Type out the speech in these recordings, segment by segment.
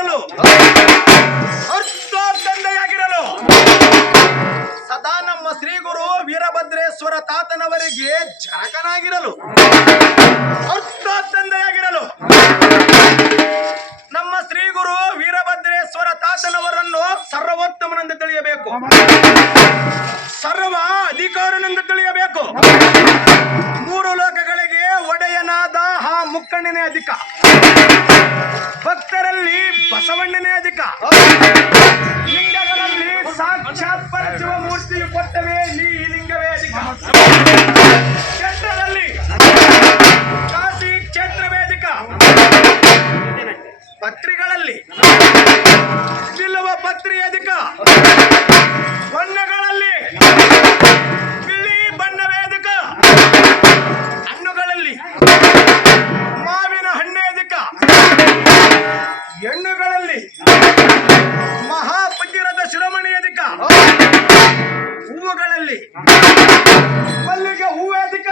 ತಂದೆಯಾಗಿರಲು ತಂದೆಯಾಗಿರಲು ಸದಾ ನಮ್ಮ ಶ್ರೀ ಗುರು ವೀರಭದ್ರೇಶ್ವರ ತಾತನವರಿಗೆ ಜನಕನಾಗಿರಲು ತಂದೆಯಾಗಿರಲು ನಮ್ಮ ಶ್ರೀ ಗುರು ವೀರಭದ್ರೇಶ್ವರ ತಾತನವರನ್ನು ಸರ್ವೋತ್ತಮನೆಂದು ತಿಳಿಯಬೇಕು, ಸರ್ವ ಅಧಿಕಾರನೆಂದು ತಿಳಿಯಬೇಕು. ಮೂರು ಲೋಕಗಳಿಗೆ ಒಡೆಯನಾದ ಆ ಮುಕ್ಕಣ್ಣನೇ ಅಧಿಕ, ಭಕ್ತರಲ್ಲಿ ಬಸವಣ್ಣನೇ ಅಧಿಕ, ಲಿಂಗಗಳಲ್ಲಿ ಸಾಕ್ಷಾತ್ ಪರಶಿವ ಮೂರ್ತಿಯು ಕೊಟ್ಟವೇ ಈ ಲಿಂಗವೇ ಅಧಿಕ, ಕ್ಷೇತ್ರದಲ್ಲಿ ಕಾಶಿ ಕ್ಷೇತ್ರವೇ ಅಧಿಕ, ಪತ್ರಿಗಳಲ್ಲಿ ಬಿಲ್ಲವ ಪತ್ರಿ ಅಧಿಕ, ಬಣ್ಣಗಳಲ್ಲಿ ಬಿಳಿ ಬಣ್ಣವೇ ಅಧಿಕ, ಹಣ್ಣುಗಳಲ್ಲಿ ಮಾವಿನ ಹಣ್ಣೆ ಅಧಿಕ, ಹೆಣ್ಣುಗಳಲ್ಲಿ ಮಹಾಪುಣ್ಯರದ ಶಿರೋಮಣಿ ಅಧಿಕ, ಹೂವುಗಳಲ್ಲಿ ಮಲ್ಲಿಗೆ ಹೂವೇ ಅಧಿಕ,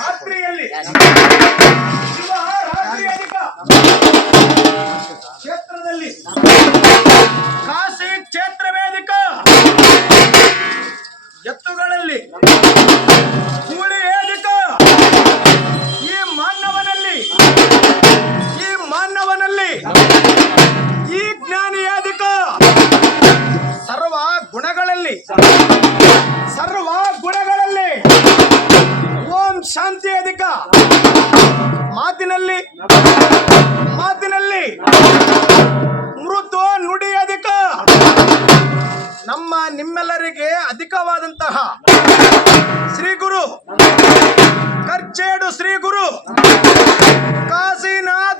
ರಾತ್ರಿಯಲ್ಲಿ ಶಿವ ರಾತ್ರಿ ಅಧಿಕ, ಕ್ಷೇತ್ರದಲ್ಲಿ ಕಾಶಿ ಕ್ಷೇತ್ರವೇ ಅಧಿಕ, ಎತ್ತುಗಳಲ್ಲಿ ಕೂಳಿ ಅಧಿಕ, ಈ ಮಾನವನಲ್ಲಿ ಈ ಜ್ಞಾನಿ ಅಧಿಕ, ಸರ್ವ ಗುಣಗಳಲ್ಲಿ ಓಂ ಶಾಂತಿ ಅಧಿಕ, ಮಾತಿನಲ್ಲಿ ಮೃದು ನುಡಿ ಅಧಿಕ, ನಮ್ಮ ನಿಮ್ಮೆಲ್ಲರಿಗೆ ಅಧಿಕವಾದಂತಹ ಶ್ರೀ ಗುರು ಕರ್ಚೇಡು ಶ್ರೀ ಗುರು ಕಾಶಿನಾಥ